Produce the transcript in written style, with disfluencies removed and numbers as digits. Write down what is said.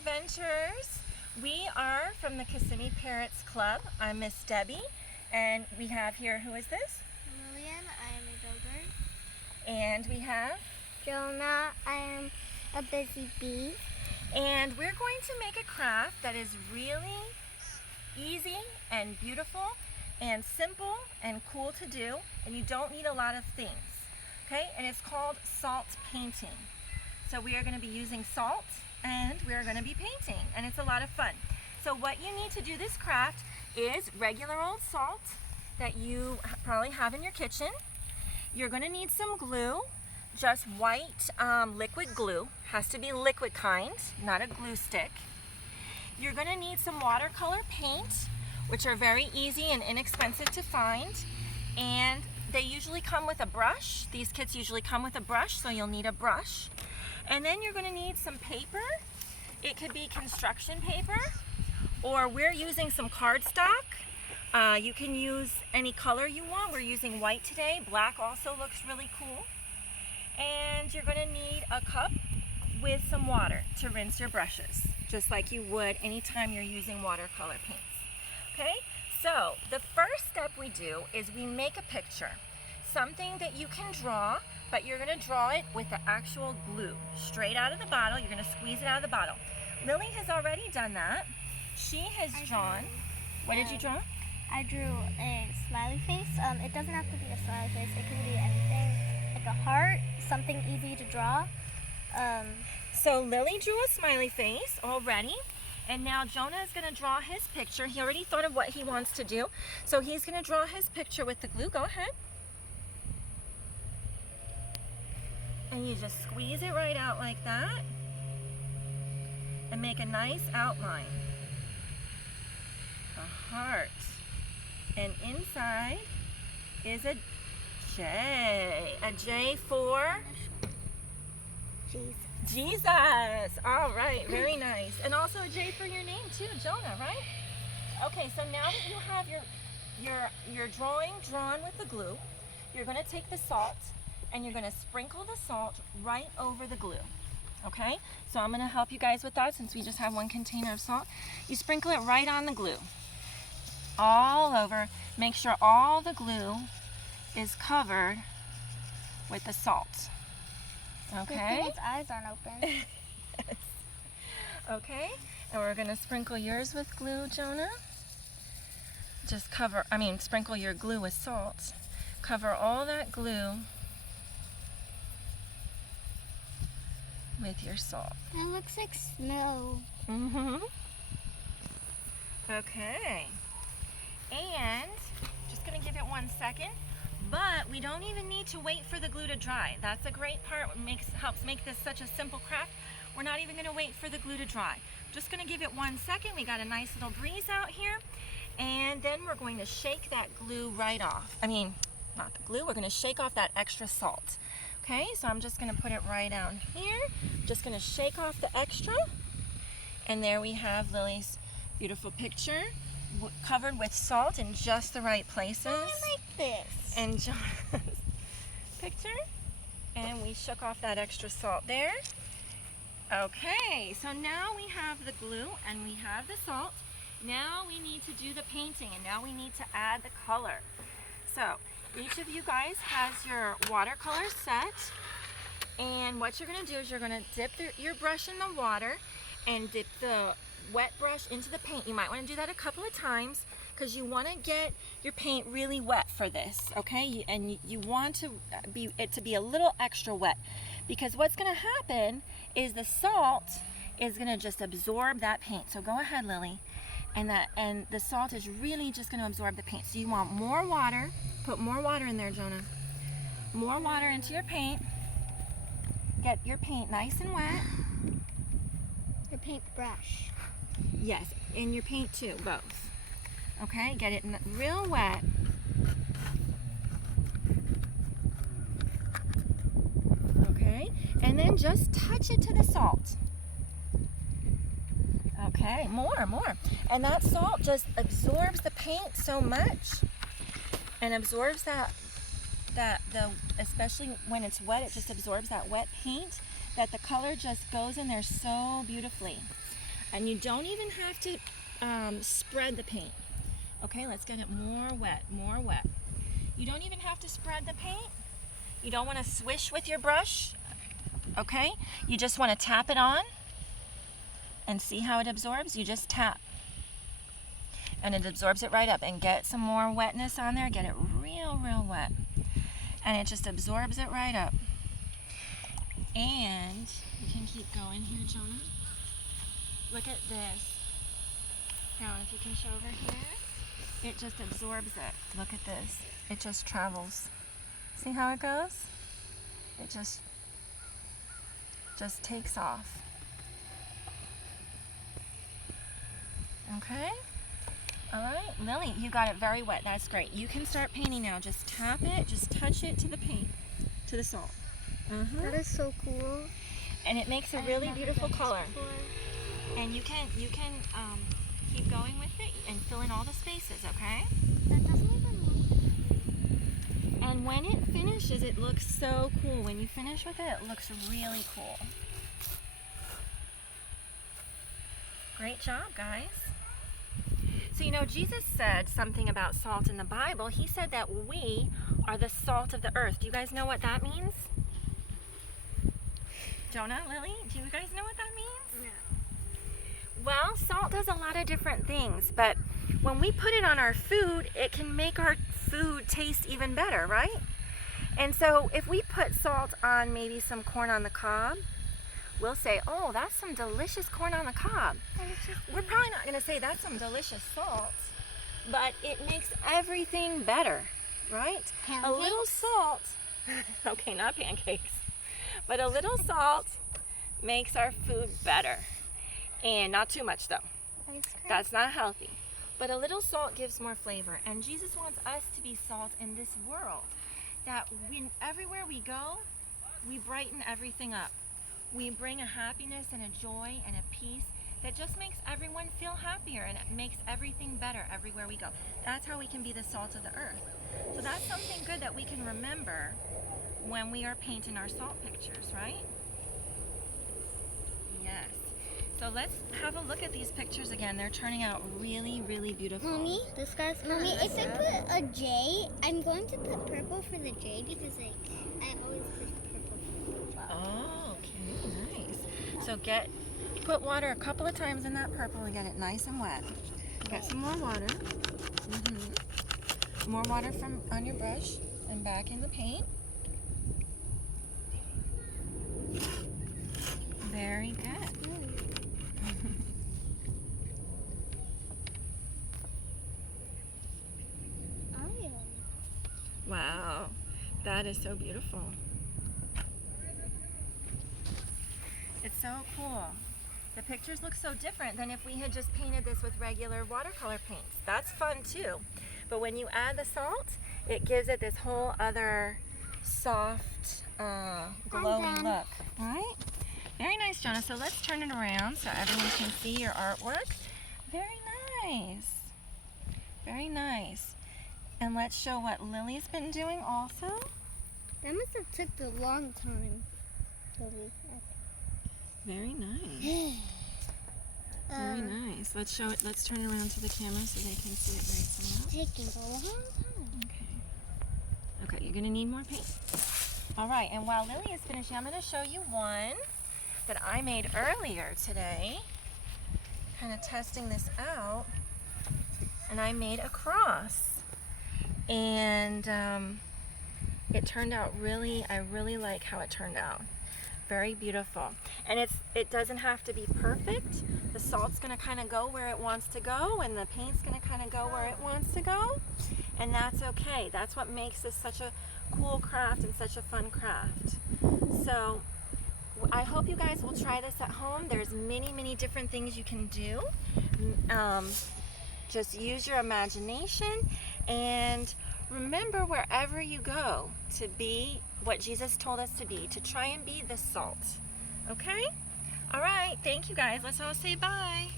adventurers. We are from the Kissimmee Parrots Club. I'm Miss Debbie, and we have here, who is this? Lillian, I am a builder. And we have? Jonah, I am a busy bee. And we're going to make a craft that is really easy and beautiful and simple and cool to do, and you don't need a lot of things, okay? And it's called salt painting. So we are going to be using salt and we are going to be painting, and it's a lot of fun. So what you need to do this craft is regular old salt that you probably have in your kitchen. You're going to need some glue, just white liquid glue. Has to be liquid kind, not a glue stick. You're going to need some watercolor paint, which are very easy and inexpensive to find, and they usually come with a brush. These kits usually come with a brush, so you'll need a brush. And then you're going to need some paper. It could be construction paper, or we're using some cardstock. You can use any color you want. We're using white today. Black also looks really cool. And you're going to need a cup with some water to rinse your brushes, just like you would anytime you're using watercolor paints. Okay, so the first step we do is we make a picture, something that you can draw, but you're going to draw it with the actual glue straight out of the bottle. You're going to squeeze it out of the bottle. Lily has already done that. She has drawn. What did you draw? I drew a smiley face. It doesn't have to be a smiley face. It can be anything, like a heart, something easy to draw. So Lily drew a smiley face already, and now Jonah is going to draw his picture. He already thought of what he wants to do, so he's going to draw his picture with the glue. Go ahead. And you just squeeze it right out like that and make a nice outline. A heart. And inside is a J. A J for? Jesus. Jesus. All right, very nice. And also a J for your name too, Jonah, right? Okay, so now that you have your drawing drawn with the glue, you're going to take the salt and you're going to sprinkle the salt right over the glue. Okay, so I'm going to help you guys with that since we just have one container of salt. You sprinkle it right on the glue, all over. Make sure all the glue is covered with the salt. Okay. His eyes aren't open. Okay, and we're going to sprinkle yours with glue, Jonah. Just sprinkle your glue with salt. Cover all that glue with your salt. It looks like snow. Mm-hmm. Okay. And just gonna give it 1 second, but we don't even need to wait for the glue to dry. That's a great part. Helps make this such a simple craft. We're not even gonna wait for the glue to dry. Just gonna give it 1 second. We got a nice little breeze out here, and then we're going to shake that glue right off. Not the glue. We're gonna shake off that extra salt. Okay, so I'm just going to put it right down here. Just going to shake off the extra. And there we have Lily's beautiful picture covered with salt in just the right places. I like this. And Jonah's picture. And we shook off that extra salt there. Okay, so now we have the glue and we have the salt. Now we need to do the painting, and now we need to add the color. So each of you guys has your watercolor set, and what you're going to do is you're going to dip your brush in the water and dip the wet brush into the paint. You might want to do that a couple of times because you want to get your paint really wet for this, okay? And you want it to be a little extra wet, because what's going to happen is the salt is going to just absorb that paint. So go ahead, Lily. And the salt is really just going to absorb the paint. So you want more water. Put more water in there, Jonah. More water into your paint. Get your paint nice and wet. Your paintbrush. Yes, and your paint too, both. Okay, get it real wet. Okay, and then just touch it to the salt. Okay, more. And that salt just absorbs the paint so much, and absorbs especially when it's wet, it just absorbs that wet paint, that the color just goes in there so beautifully. And you don't even have to spread the paint. Okay, let's get it more wet, more wet. You don't even have to spread the paint. You don't want to swish with your brush. Okay, you just want to tap it on and see how it absorbs. You just tap and it absorbs it right up. And get some more wetness on there. Get it real wet. And it just absorbs it right up. And you can keep going here, Jonah. Look at this. Now, if you can show over here, it just absorbs it. Look at this. It just travels. See how it goes? It just takes off. Okay? All right, Lily, you got it very wet. That's great. You can start painting now. Just tap it, just touch it to the paint, to the salt. That is so cool. And it makes a really beautiful color. And you can keep going with it and fill in all the spaces, okay? That doesn't even look. And when it finishes, it looks so cool. When you finish with it, it looks really cool. Great job, guys. So, you know, Jesus said something about salt in the Bible. He said that we are the salt of the earth. Do you guys know what that means? Jonah, Lily, do you guys know what that means? No. Well, salt does a lot of different things, but when we put it on our food, it can make our food taste even better, right? And so if we put salt on maybe some corn on the cob, we'll say, oh, that's some delicious corn on the cob. We're probably not going to say that's some delicious salt, but it makes everything better, right? Pancakes? A little salt, okay, not pancakes, but a little salt makes our food better. And not too much though. Ice cream? That's not healthy. But a little salt gives more flavor. And Jesus wants us to be salt in this world. That when everywhere we go, we brighten everything up. We bring a happiness and a joy and a peace that just makes everyone feel happier, and it makes everything better everywhere we go. That's how we can be the salt of the earth. So that's something good that we can remember when we are painting our salt pictures, right? Yes. So let's have a look at these pictures again. They're turning out really beautiful. Mommy, this guy's Mommy, if I put a J, I'm going to put purple for the J because like I always put purple for the flower. Oh, okay, nice. So put water a couple of times in that purple and get it nice and wet. Get some more water. More water from on your brush and back in the paint. Very good. Oh, yeah. Wow, that is so beautiful. It's so cool. The pictures look so different than if we had just painted this with regular watercolor paints. That's fun too. But when you add the salt, it gives it this whole other soft, glowing look. All right? Very nice, Jonah. So let's turn it around so everyone can see your artwork. Very nice. Very nice. And let's show what Lily's been doing also. That must have took a long time to leave. Very nice. Very nice. Let's show it. Let's turn it around to the camera so they can see it right Taking a long time. Okay. Okay, you're gonna need more paint. All right, and while Lily is finishing, I'm gonna show you one that I made earlier today. Kind of testing this out. And I made a cross. And it turned out I really like how it turned out. Very beautiful. And it doesn't have to be perfect. The salt's gonna kind of go where it wants to go, and the paint's gonna kind of go where it wants to go. And that's okay. That's what makes this such a cool craft and such a fun craft. So I hope you guys will try this at home. There's many different things you can do. Just use your imagination and remember wherever you go to be what Jesus told us to be, to try and be the salt. Okay? All right. Thank you guys. Let's all say bye.